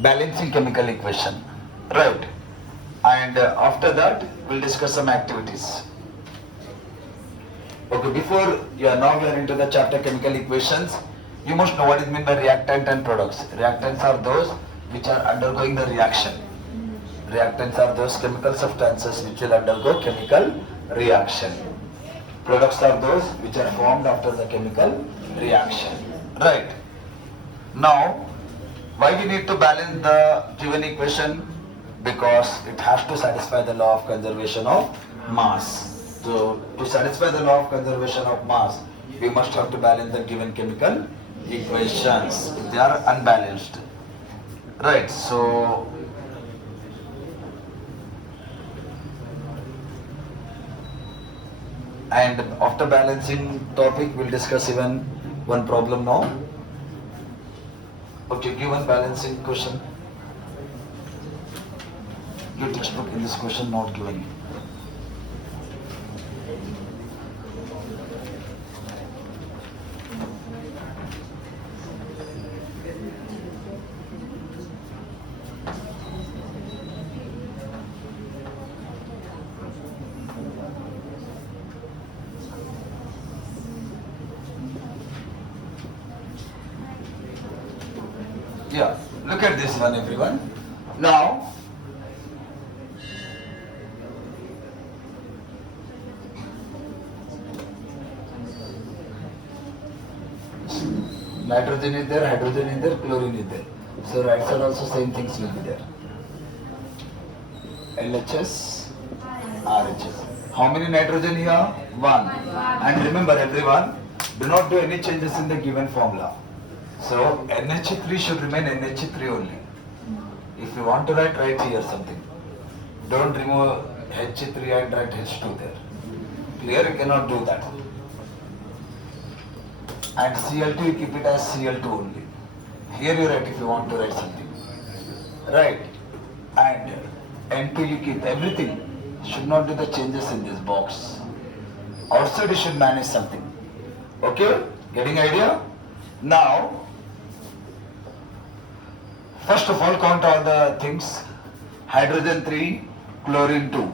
balancing chemical equation, right? And after that, we'll discuss some activities. Okay, before now we are into the chapter chemical equations, you must know what is meant by reactant and products. Reactants are those which are undergoing the reaction. Reactants are those chemical substances which will undergo chemical reaction. Products are those which are formed after the chemical reaction. Right. Now, why we need to balance the given equation? Because it has to satisfy the law of conservation of mass. So, to satisfy the law of conservation of mass, we must have to balance the given chemical equations if they are unbalanced. Right, so and after balancing topic, we'll discuss even one problem now. Okay, given balancing question. Your textbook in this question not given. Yeah, look at this one, everyone. Now, nitrogen is there, hydrogen is there, chlorine is there. So right side also same things will be there. LHS, RHS. How many nitrogen here? One. And remember everyone, do not do any changes in the given formula. So NH3 should remain NH3 only. If you want to write here something. Don't remove H3 and write H2 there. Clear? You cannot do that. And Cl2 you keep it as Cl2 only. Here you write if you want to write something. Right. And N2 you keep everything. Should not do the changes in this box. Outside you should manage something. Okay? Getting idea? Now, first of all count all the things. Hydrogen 3, chlorine 2.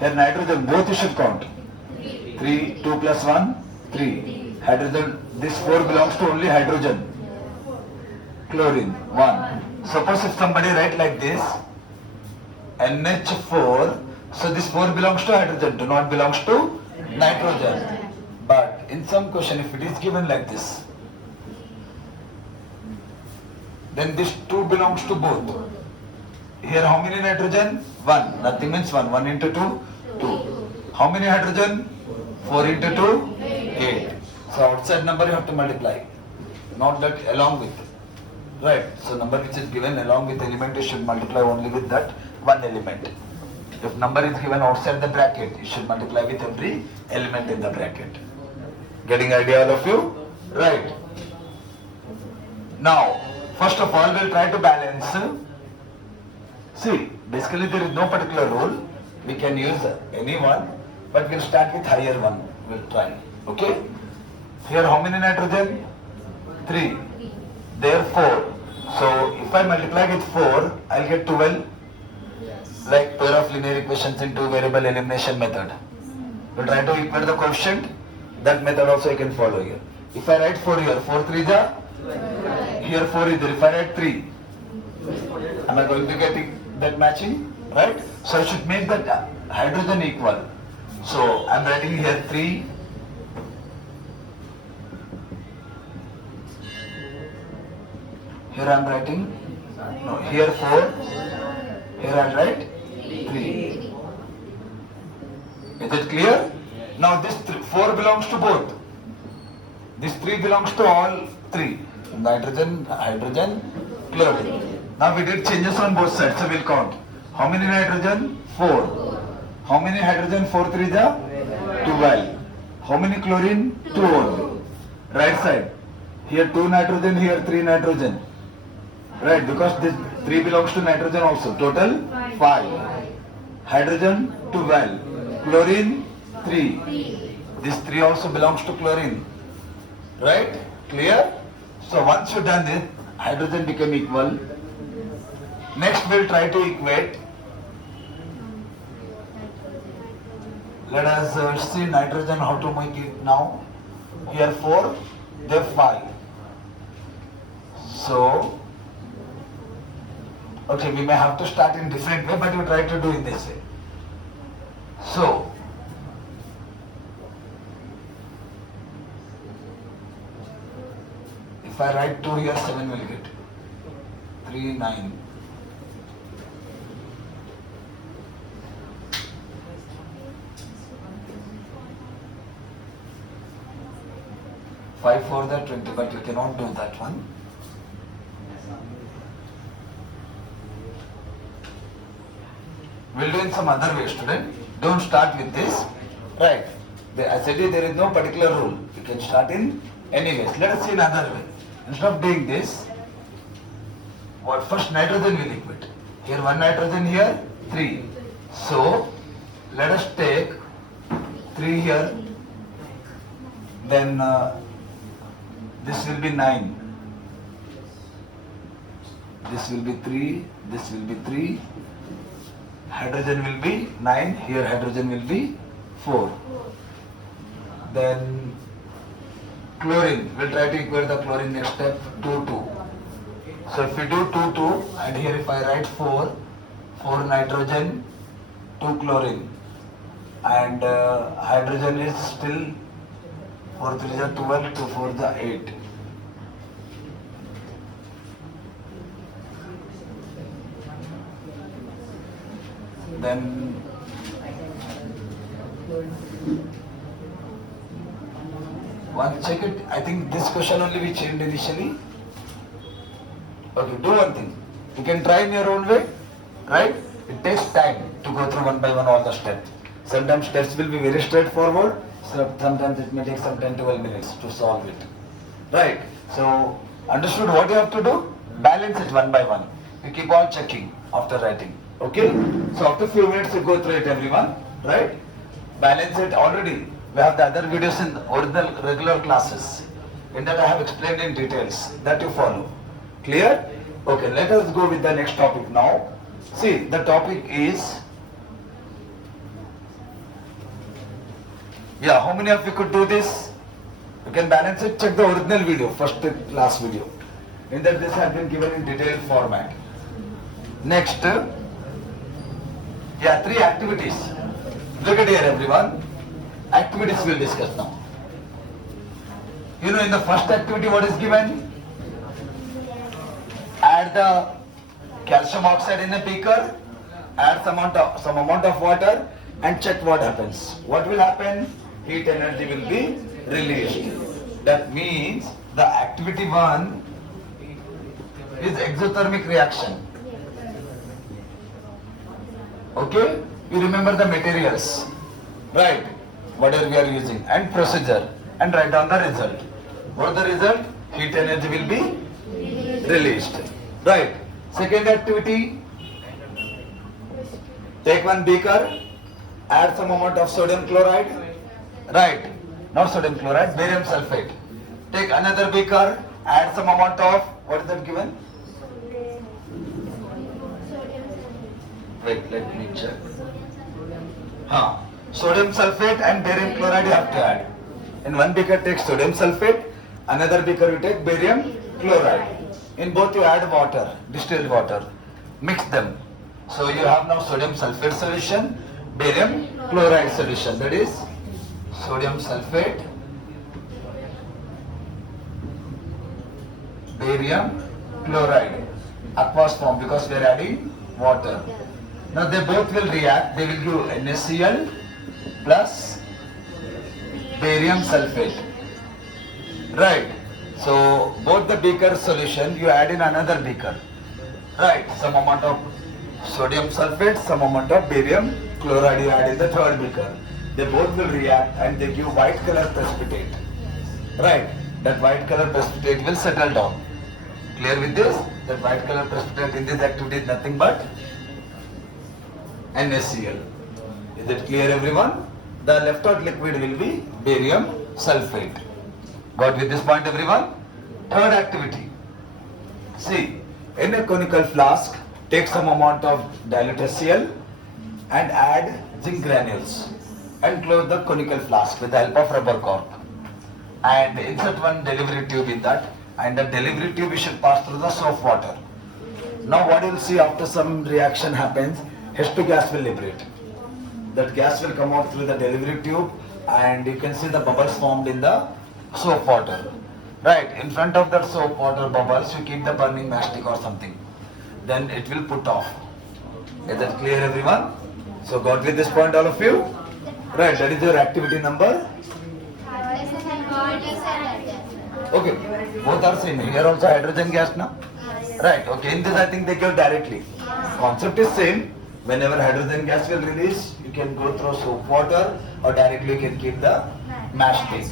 Here nitrogen both you should count. 3, 2 plus 1, 3. Hydrogen, this 4 belongs to only hydrogen. Chlorine 1. Suppose if somebody write like this, NH4, so this 4 belongs to hydrogen, do not belongs to nitrogen. But in some question if it is given like this, then this 2 belongs to both. Here how many nitrogen? 1. Nothing means 1. 1 into 2, 2. How many hydrogen? 4 into 2, 8. So outside number you have to multiply. Not that along with. Right. So number which is given along with element you should multiply only with that one element. If number is given outside the bracket, you should multiply with every element in the bracket. Getting idea all of you? Right. Now, first of all, we'll try to balance. See, basically there is no particular rule. We can use any one, but we'll start with higher one. We'll try. Okay? Here how many nitrogen? 3. There 4. So if I multiply with 4, I'll get 12. Like pair of linear equations in two variable elimination method. We'll try to equate the coefficient. That method also you can follow here. If I write 4 here, 4 3 ja? Here 4 is there. If I write 3, am I going to get that matching? Right? So I should make that hydrogen equal. So I'm writing here 3. Here I'm writing, no, here 4. Here I'll write 3. Is it clear? Now this 4 belongs to both. This 3 belongs to all 3. Nitrogen, hydrogen, chlorine. Now we did changes on both sides, so we'll count. How many nitrogen? 4. How many hydrogen? 4 3 ja? 12. How many chlorine? 2 only. Right side. Here 2 nitrogen, here 3 nitrogen. Right, because this 3 belongs to nitrogen also. Total 5. Hydrogen 12. Chlorine 3. This 3 also belongs to chlorine. Right? Clear? So once you done this, hydrogen become equal. Next we'll try to equate. Let us see nitrogen, how to make it now. Here 4, there 5. So, okay, we may have to start in different way, but you try to do in this way. So, if I write 2 here, 7 will get 3, 9. Five for the 20, but you cannot do that one. We'll do in some other way, student. Don't start with this. Right. I said there is no particular rule. You can start in any ways. Let us see another way. Instead of doing this, what first nitrogen will equate. Here 1 nitrogen, here 3. So let us take 3 here. Then this will be 9. This will be 3. This will be 3. Hydrogen will be 9. Here hydrogen will be 4. Then chlorine. We'll try to equate the chlorine next step. 2, 2. So if we do 2, 2, and here if I write 4, 4 nitrogen, 2 chlorine, and hydrogen is still 4 3 is 12, 2 4 is 8. Then one check it. I think this question only we changed initially. Okay, do one thing. You can try in your own way, right? It takes time to go through one by one all the steps. Sometimes steps will be very straightforward. Sometimes it may take some 10-12 minutes to solve it. Right? So, understood what you have to do? Balance it one by one. You keep on checking after writing. Okay? So, after few minutes you go through it, everyone. Right? Balance it already. We have the other videos in original regular classes. In that I have explained in details. That you follow. Clear? Okay, let us go with the next topic now. See, the topic is... Yeah, how many of you could do this? You can balance it, check the original video, first class video. In that this has been given in detailed format. Next, yeah, 3 activities. Look at here everyone. Activities we'll discuss now. You know in the first activity what is given? Add the calcium oxide in a beaker, add some amount of water and check what happens. What will happen? Heat energy will be released. That means the activity 1 is exothermic reaction. Okay? You remember the materials, right? Whatever we are using and procedure and write down the result. What is the result? Heat energy will be released. Right. Second activity, take one beaker, add some amount of sodium chloride. Right. Not sodium chloride, barium sulfate. Take another beaker, add some amount of, what is that given? Wait, let me check. Sodium sulfate and barium chloride you have to add. In one beaker take sodium sulfate, another beaker you take barium chloride. In both you add water, distilled water. Mix them. So you have now sodium sulfate solution, barium chloride solution. That is sodium sulfate, barium chloride. Aqueous form because we are adding water. Now they both will react. They will give NaCl plus barium sulfate. Right. So both the beaker solution you add in another beaker. Right. Some amount of sodium sulfate, some amount of barium chloride you add in the third beaker. They both will react and they give white color precipitate. Right. That white color precipitate will settle down. Clear with this? That white color precipitate in this activity is nothing but NaCl. Is it clear everyone? The left out liquid will be barium sulfate. Got with this point everyone? Third activity. See, in a conical flask, take some amount of dilute HCl and add zinc granules and close the conical flask with the help of rubber cork. And insert one delivery tube in that, and the delivery tube you should pass through the soap water. Now what you will see after some reaction happens, H2 gas will liberate. That gas will come out through the delivery tube and you can see the bubbles formed in the soap water. Right, in front of that soap water bubbles, you keep the burning matchstick or something. Then it will put off. Is that clear, everyone? So got with this point, all of you? Right, that is your activity number. Okay, both are same. Here also hydrogen gas now. Right, okay, in this I think they give directly. Concept is same. Whenever hydrogen gas will release, you can go through soap water or directly you can keep the matchstick.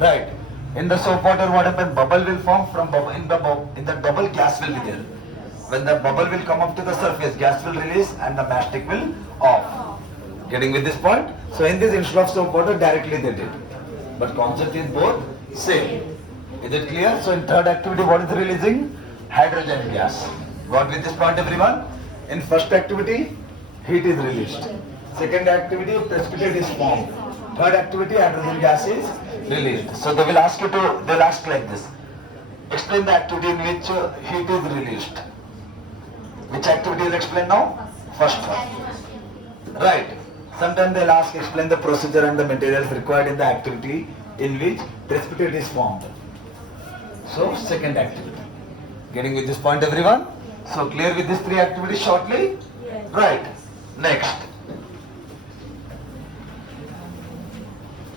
Right. In the soap water, what happens? Bubble will form from bubble. In the bubble, gas will be there. When the bubble will come up to the surface, gas will release and the matchstick will off. Getting with this point? So in this, instead of soap water, directly they did. But concept is both same. Is it clear? So in third activity, what is releasing? Hydrogen gas. Got with this point, everyone? In first activity, heat is released. Second activity, precipitate is formed. Third activity, hydrogen gas is released. So they will ask you to, they'll ask like this. Explain the activity in which heat is released. Which activity is explained now? First one. Right. Sometimes they'll ask, explain the procedure and the materials required in the activity in which precipitate is formed. So second activity. Getting with this point, everyone? So clear with these three activities shortly? Yes. Right. Next.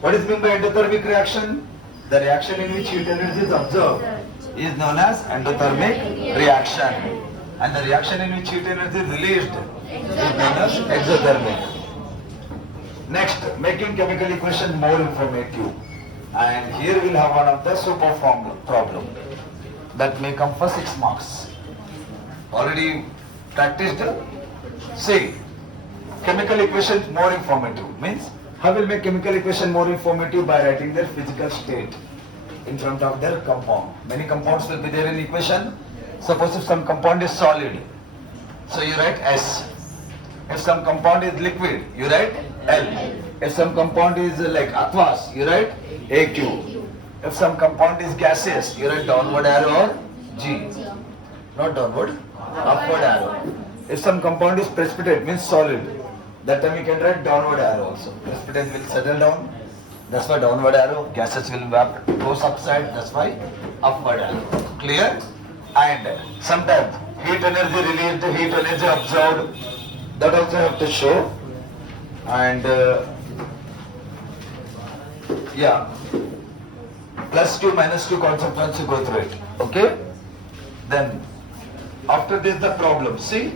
What is meant by endothermic reaction? The reaction in which heat energy is observed is known as endothermic reaction. And the reaction in which heat energy is released is known as exothermic. Next, making chemical equation more informative. And here we'll have one of the super form problem that may come for 6 marks. Already practiced? See, chemical equation more informative means how will make chemical equation more informative? By writing their physical state in front of their compound. Many compounds will be there in equation. Suppose if some compound is solid, so you write S. If some compound is liquid, you write L. If some compound is like aqueous, you write AQ. If some compound is gaseous, you write downward arrow or G. Not downward, upward arrow. If some compound is precipitate, means solid, that time you can write downward arrow also. Precipitate will settle down, that's why downward arrow. Gases will goes upside, that's why upward arrow. Clear? And sometimes heat energy released, heat energy absorbed, that also have to show. And yeah, plus 2, minus 2 concept once you go through it. Okay? Then after this the problem. See,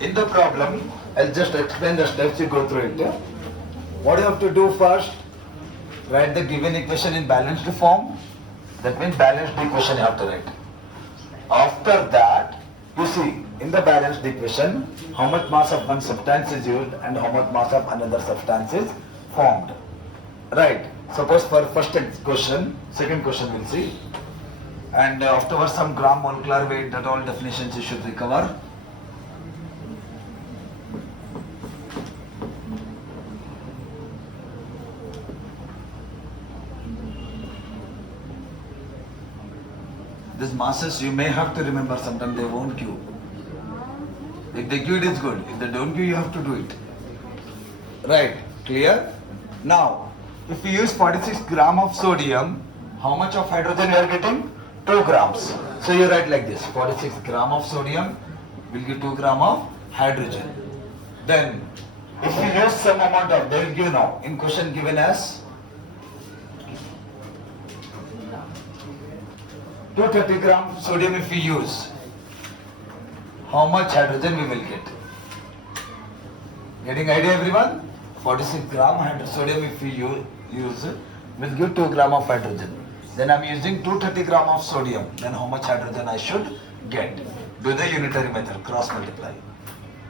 in the problem, I'll just explain the steps, you go through it. Yeah? What you have to do first, write the given equation in balanced form. That means balanced equation you have to write. After that, you see, in the balanced equation, how much mass of one substance is used and how much mass of another substance is formed. Right. Suppose for first question, second question we'll see. And afterwards some gram molecular weight, that all definitions you should recover. These masses you may have to remember, sometimes they won't give. If they give it is good, if they don't give you have to do it. Right, clear? Now, if you use 46 gram of sodium, how much of hydrogen you are getting? 2 grams. So you write like this, 46 gram of sodium will give 2 gram of hydrogen. Then, if you use some amount of, they will give now, in question given as 230 gram sodium if we use, how much hydrogen we will get? Getting idea, everyone? 46 gram sodium if we use will give 2 gram of hydrogen. Then I am using 230 gram of sodium. Then how much hydrogen I should get? Do the unitary method, cross multiply.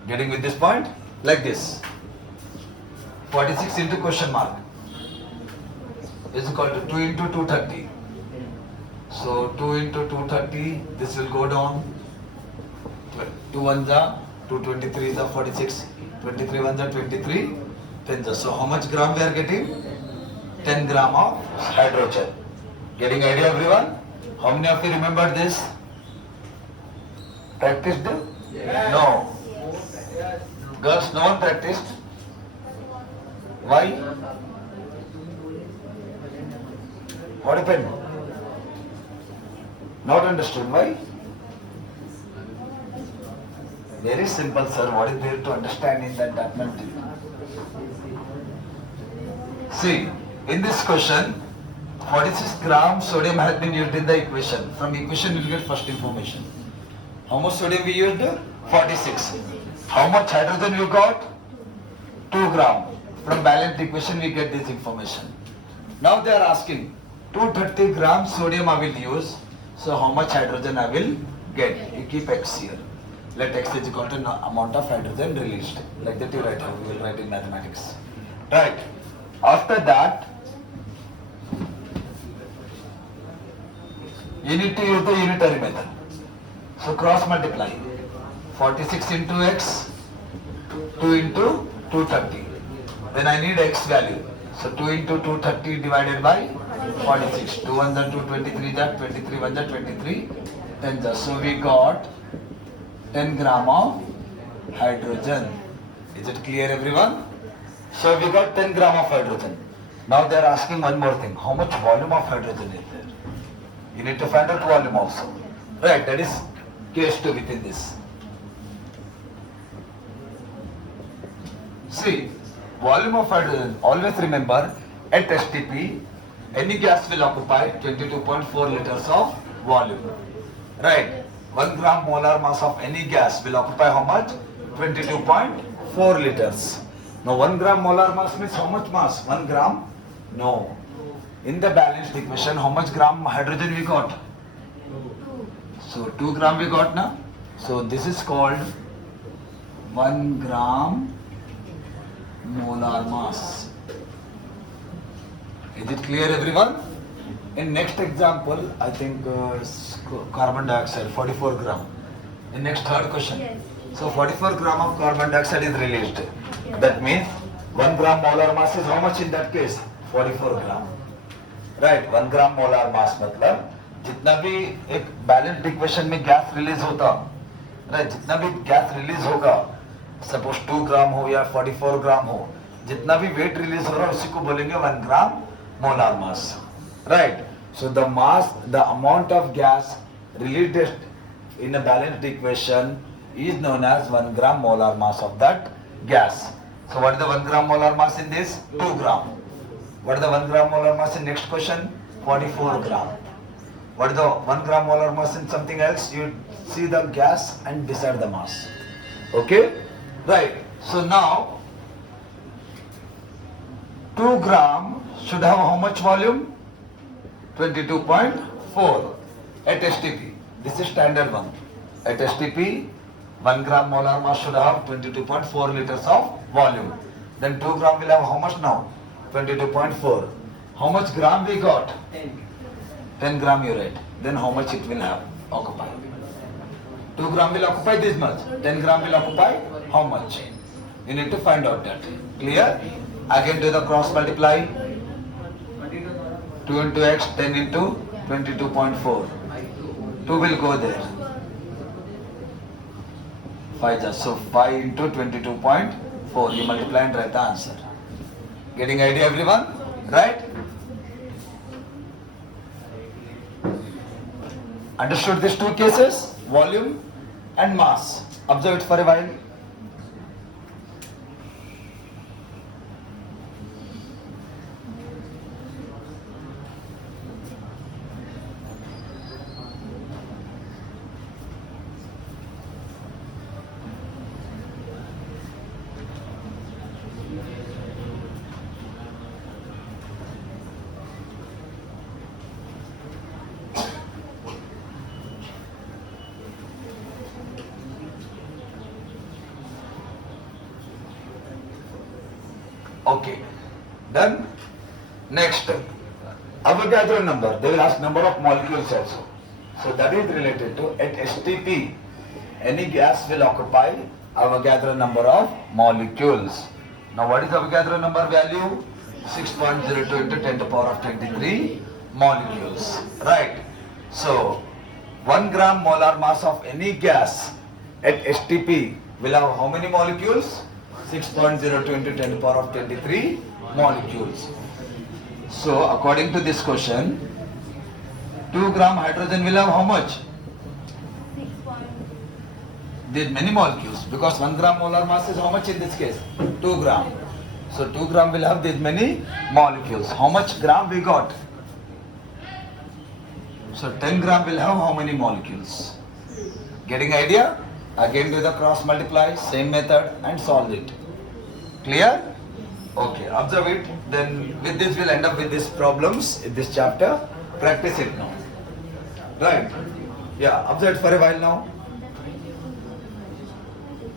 Getting with this point? Like this. 46 into question mark is equal to 2 into 230. So 2 into 230, this will go down 2 ones are 2, 23 is 46, 23 ones are 23, 10 are. So how much gram we are getting? 10 gram of hydrogen. Getting idea everyone? How many of you remember this? Practiced? Yes. No. Yes. Girls, no one practiced. Why? What happened? Not understood. Why? Very simple, sir. What is there to understand in that document? See, in this question, 46 grams sodium has been used in the equation. From equation, you will get first information. How much sodium we used? 46. How much hydrogen you got? 2 gram. From balanced equation, we get this information. Now they are asking, 230 grams sodium I will use. So how much hydrogen I will get? You keep X here. Let X is equal to amount of hydrogen released. Like that you write how we will write in mathematics. Right. After that, you need to use the unitary method. So cross multiply. 46 into X, 2 into 230. Then I need X value. So 2 into 230 divided by 46. 2 ones are 2, 23 that, 23 ones are 23. 10 just. So we got 10 gram of hydrogen. Is it clear everyone? So we got 10 gram of hydrogen. Now they are asking one more thing. How much volume of hydrogen is there? You need to find out volume also. Right, that is case 2 within this. See, volume of hydrogen, always remember, at STP, any gas will occupy 22.4 liters of volume. Right, 1 gram molar mass of any gas will occupy how much? 22.4 liters. Now 1 gram molar mass means how much mass? 1 gram? No. In the balanced equation, how much gram hydrogen we got? 2. So 2 gram we got now. So this is called 1 gram molar mass. Is it clear everyone? In next example, I think carbon dioxide, 44 gram. In next third question. Yes. So 44 gram of carbon dioxide is released. Yes. That means 1 gram molar mass is how much in that case? 44 gram. Right, 1 gram molar mass मतलब जितना भी एक balanced equation में gas release होता, right, जितना भी gas release होगा, suppose 2 ग्राम हो या 44 ग्राम हो, जितना भी वेट रिलीज हो रहा है उसी को बोलेंगे 1 gram molar mass. Right. So the mass, the amount of gas released in a balanced equation is known as 1 gram molar mass of that gas. So what is the 1 gram molar mass in this? 2 gram. What is the 1 gram molar mass in next question? 44 gram. What is the 1 gram molar mass in something else? You see the gas and decide the mass. Okay? Right. So now 2 gram should have how much volume? 22.4 at STP. This is standard one. At STP, 1 gram molar mass should have 22.4 liters of volume. Then 2 gram will have how much now? 22.4. How much gram we got? 10 gram you write. Then how much it will have? Occupy. 2 gram will occupy this much. 10 gram will occupy how much? You need to find out that. Clear? Again do the cross multiply. 2 into x, 10 into 22.4. 2 will go there. 5 just. So 5 into 22.4. You multiply and write the answer. Getting idea everyone? Right? Understood these two cases? Volume and mass. Observe it for a while. Okay, done. Next, Avogadro number. They will ask number of molecules also. So that is related to at STP. any gas will occupy Avogadro number of molecules. Now what is Avogadro number value? 6.02 into 10 to the power of 23 molecules. Right. So 1 gram molar mass of any gas at STP will have how many molecules? 6.02 into 10 to the power of 23 molecules. So according to this question, 2 gram hydrogen will have how much? There are many molecules because 1 gram molar mass is how much in this case? 2 gram. So 2 gram will have this many molecules. How much gram we got? So 10 gram will have how many molecules? Getting idea? Again do the cross multiply, same method and solve it. Clear? Okay, observe it. Then with this we'll end up with these problems in this chapter. Practice it now. Right? Yeah, observe it for a while now.